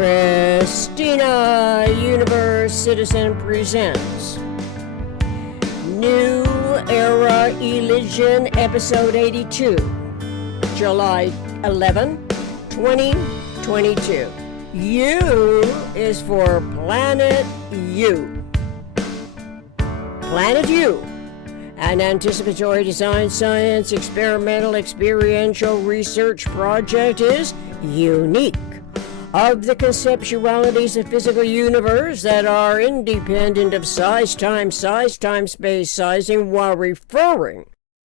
Christina Universe Citizen presents New Era Eligion, Episode 82, July 11, 2022. U is for Planet U. Planet U, an anticipatory design science experimental experiential research project, is unique. Of the conceptualities of physical universe that are independent of size-time space sizing, while referring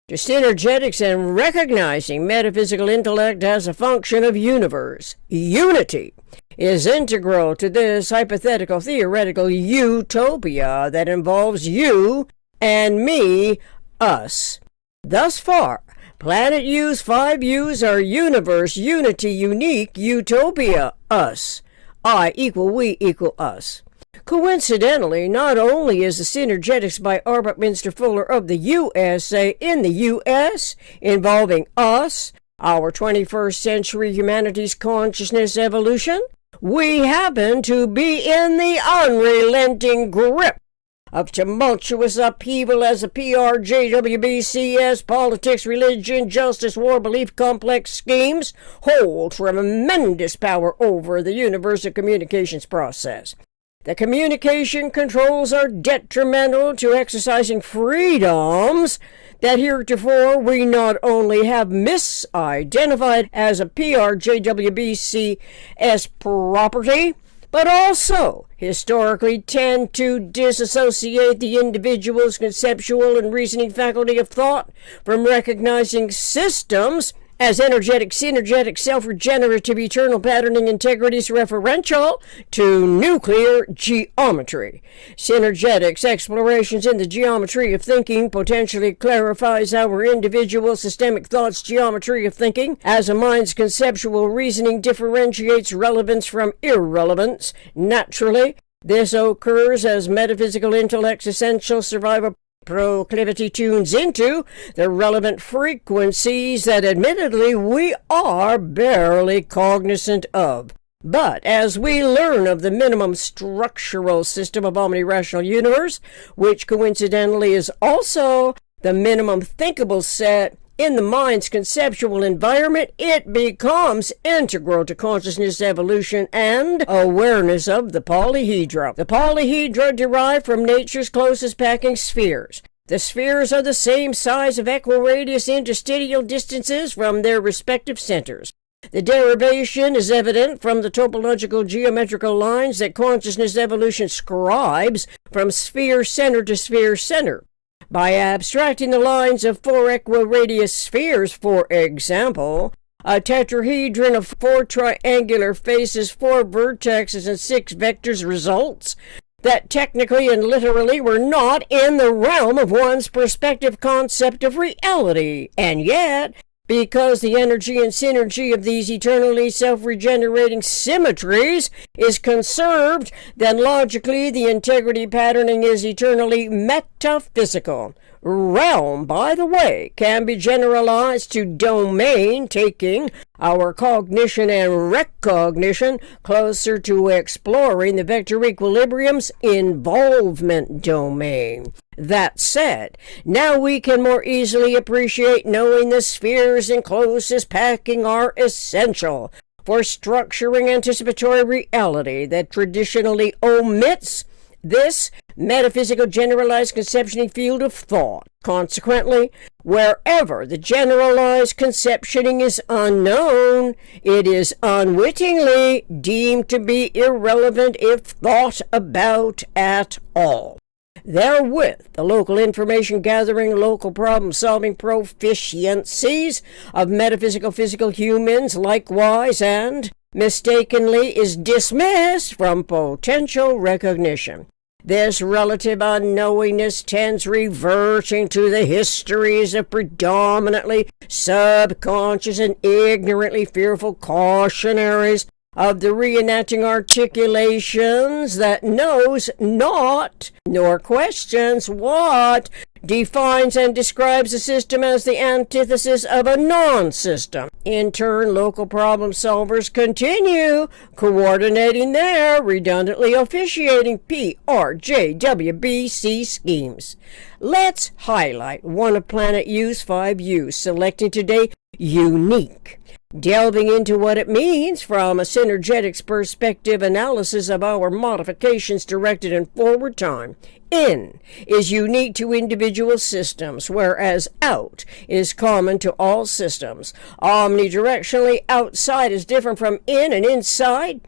to synergetics and recognizing metaphysical intellect as a function of universe, unity is integral to this hypothetical theoretical utopia that involves you and me, us. Thus far, Planet U's 5 U's are universe, unity, unique, utopia, us. I equal we equal us. Coincidentally, not only is the Synergetics by Buckminster Fuller of the USA in the U.S. involving us, our 21st century humanities consciousness evolution, we happen to be in the unrelenting grip of tumultuous upheaval as the PRJWBCS, politics, religion, justice, war, belief, complex schemes hold tremendous power over the universal communications process. The communication controls are detrimental to exercising freedoms that heretofore we not only have misidentified as a PRJWBCS property, but also historically tend to disassociate the individual's conceptual and reasoning faculty of thought from recognizing systems as energetic-synergetic, self-regenerative, eternal patterning, integrities, referential to nuclear geometry. Synergetics explorations in the geometry of thinking potentially clarifies our individual systemic thoughts geometry of thinking as a mind's conceptual reasoning differentiates relevance from irrelevance. Naturally, this occurs as metaphysical intellect's essential survival proclivity tunes into the relevant frequencies that admittedly we are barely cognizant of. But as we learn of the minimum structural system of omni-rational universe, which coincidentally is also the minimum thinkable set in the mind's conceptual environment, it becomes integral to consciousness evolution and awareness of the polyhedra. The polyhedra derive from nature's closest packing spheres. The spheres are the same size of equiradius interstitial distances from their respective centers. The derivation is evident from the topological geometrical lines that consciousness evolution scribes from sphere center to sphere center. By abstracting the lines of 4 equiradius spheres, for example, a tetrahedron of 4 triangular faces, 4 vertexes, and 6 vectors results that technically and literally were not in the realm of one's perspective concept of reality. And yet, because the energy and synergy of these eternally self-regenerating symmetries is conserved, then logically the integrity patterning is eternally metaphysical. Realm, by the way, can be generalized to domain, taking our cognition and recognition closer to exploring the vector equilibrium's involvement domain. That said, now we can more easily appreciate knowing the spheres and closest packing are essential for structuring anticipatory reality that traditionally omits this metaphysical generalized conceptioning field of thought. Consequently, wherever the generalized conceptioning is unknown, it is unwittingly deemed to be irrelevant if thought about at all. Therewith, the local information gathering, local problem solving proficiencies of metaphysical physical humans likewise and mistakenly is dismissed from potential recognition. This relative unknowingness tends reverting to the histories of predominantly subconscious and ignorantly fearful cautionaries of the reenacting articulations that knows not nor questions what defines and describes a system as the antithesis of a non-system. In turn, local problem solvers continue coordinating their redundantly officiating PRJWBC schemes. Let's highlight one of Planet U's 5 U's, selecting today unique. Delving into what it means from a Synergetics perspective analysis of our modifications directed in forward time. In is unique to individual systems, whereas out is common to all systems. Omnidirectionally, outside is different from in and inside.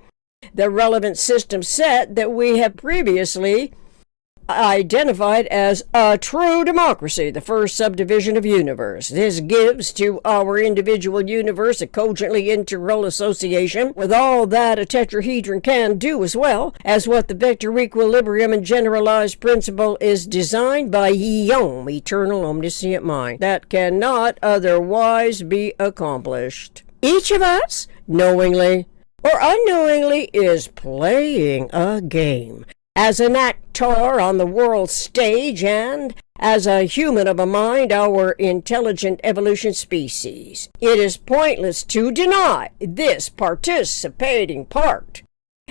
The relevant system set that we have previously identified as a true democracy, the first subdivision of universe. This gives to our individual universe a cogently integral association with all that a tetrahedron can do, as well as what the vector equilibrium and generalized principle is designed by Yom, eternal omniscient mind, that cannot otherwise be accomplished. Each of us, knowingly or unknowingly, is playing a game. As an actor on the world stage and as a human of a mind, our intelligent evolution species, it is pointless to deny this participating part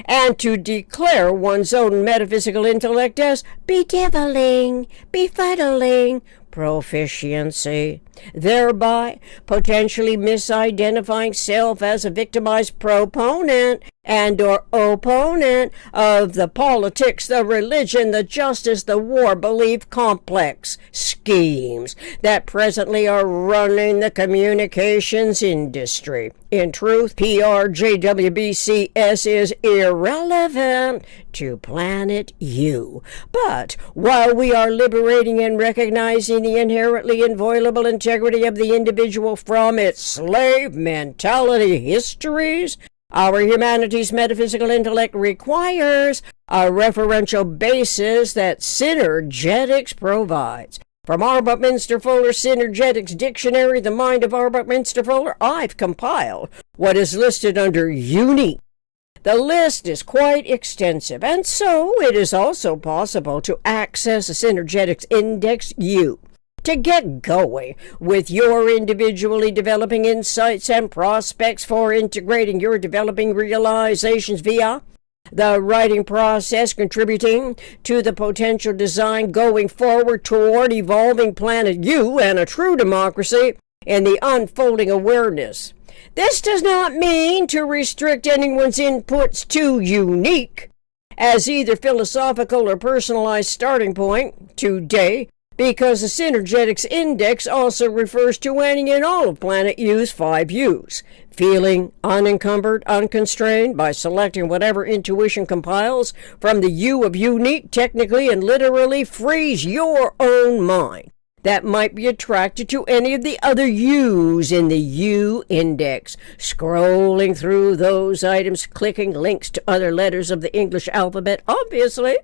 and to declare one's own metaphysical intellect as bedeviling, befuddling proficiency, thereby potentially misidentifying self as a victimized proponent and or opponent of the politics, the religion, the justice, the war, belief complex schemes that presently are running the communications industry. In truth, PRJWBCS is irrelevant to Planet U. But while we are liberating and recognizing the inherently inviolable integrity of the individual from its slave mentality histories, our humanity's metaphysical intellect requires a referential basis that Synergetics provides. From our Buckminster Fuller Synergetics Dictionary, The Mind of our Buckminster Fuller, I've compiled what is listed under unique. The list is quite extensive, and so it is also possible to access a Synergetics Index U. To get going with your individually developing insights and prospects for integrating your developing realizations via the writing process, contributing to the potential design going forward toward evolving Planet U and a true democracy in the unfolding awareness. This does not mean to restrict anyone's inputs to unique as either philosophical or personalized starting point today, because the Synergetics Index also refers to any and all of Planet U's 5 U's. Feeling unencumbered, unconstrained by selecting whatever intuition compiles from the U of unique technically and literally frees your own mind that might be attracted to any of the other U's in the U index. Scrolling through those items, clicking links to other letters of the English alphabet, obviously,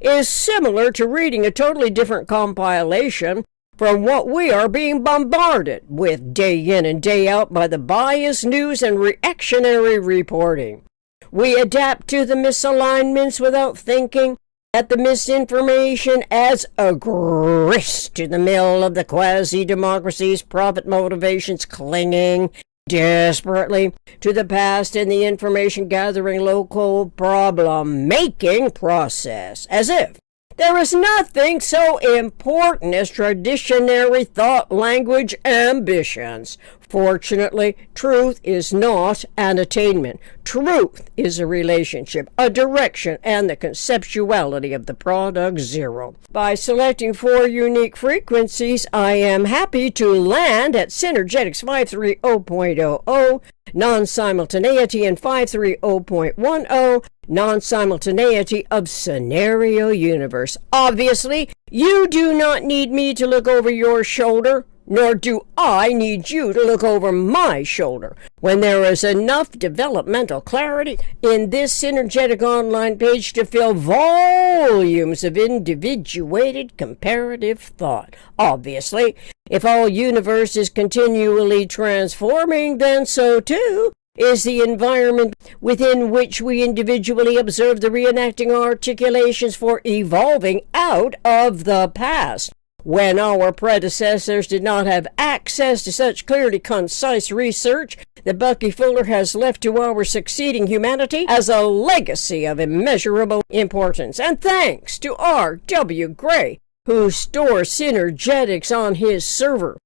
is similar to reading a totally different compilation from what we are being bombarded with day in and day out by the biased news and reactionary reporting. We adapt to the misalignments without thinking that the misinformation adds a grist to the mill of the quasi-democracy's profit motivations, clinging desperately to the past in the information-gathering local problem-making process, as if there is nothing so important as traditionary thought, language, ambitions. Fortunately, truth is not an attainment. Truth is a relationship, a direction, and the conceptuality of the product zero. By selecting 4 unique frequencies, I am happy to land at Synergetics 530.00, non-simultaneity, and 530.10, non-simultaneity of scenario universe. Obviously, you do not need me to look over your shoulder, nor do I need you to look over my shoulder. When there is enough developmental clarity in this Synergetic online page to fill volumes of individuated comparative thought. Obviously, if all universe is continually transforming, then so too is the environment within which we individually observe the reenacting articulations for evolving out of the past. When our predecessors did not have access to such clearly concise research, that Bucky Fuller has left to our succeeding humanity as a legacy of immeasurable importance. And thanks to R.W. Gray, who stores Synergetics on his server,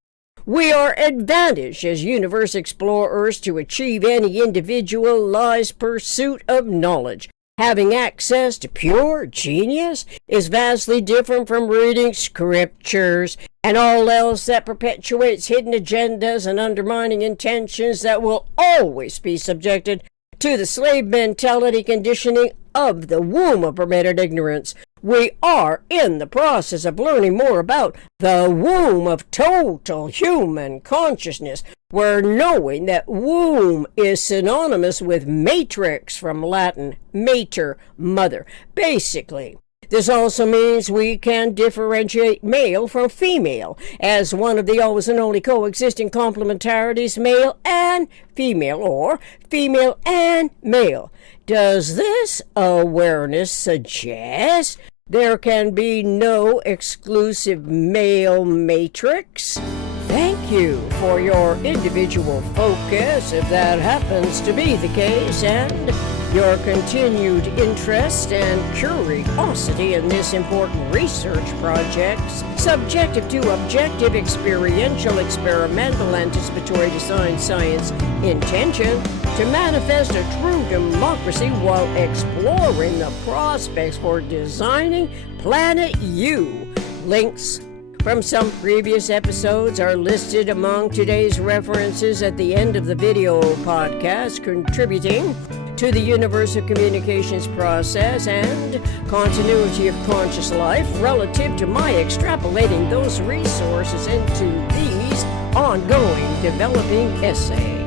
we are advantaged as universe explorers to achieve any individualized pursuit of knowledge. Having access to pure genius is vastly different from reading scriptures and all else that perpetuates hidden agendas and undermining intentions that will always be subjected to the slave mentality conditioning of the womb of permitted ignorance. We are in the process of learning more about the womb of total human consciousness. We're knowing that womb is synonymous with matrix from Latin, mater, mother. Basically, this also means we can differentiate male from female as one of the always and only coexisting complementarities, male and female, or female and male. Does this awareness suggest there can be no exclusive male matrix? Thank you for your individual focus, if that happens to be the case, and your continued interest and curiosity in this important research project, subjective to objective, experiential, experimental, anticipatory design science intention to manifest a true democracy while exploring the prospects for designing Planet U. Links from some previous episodes are listed among today's references at the end of the video podcast, contributing to the universal communications process and continuity of conscious life relative to my extrapolating those resources into these ongoing developing essays.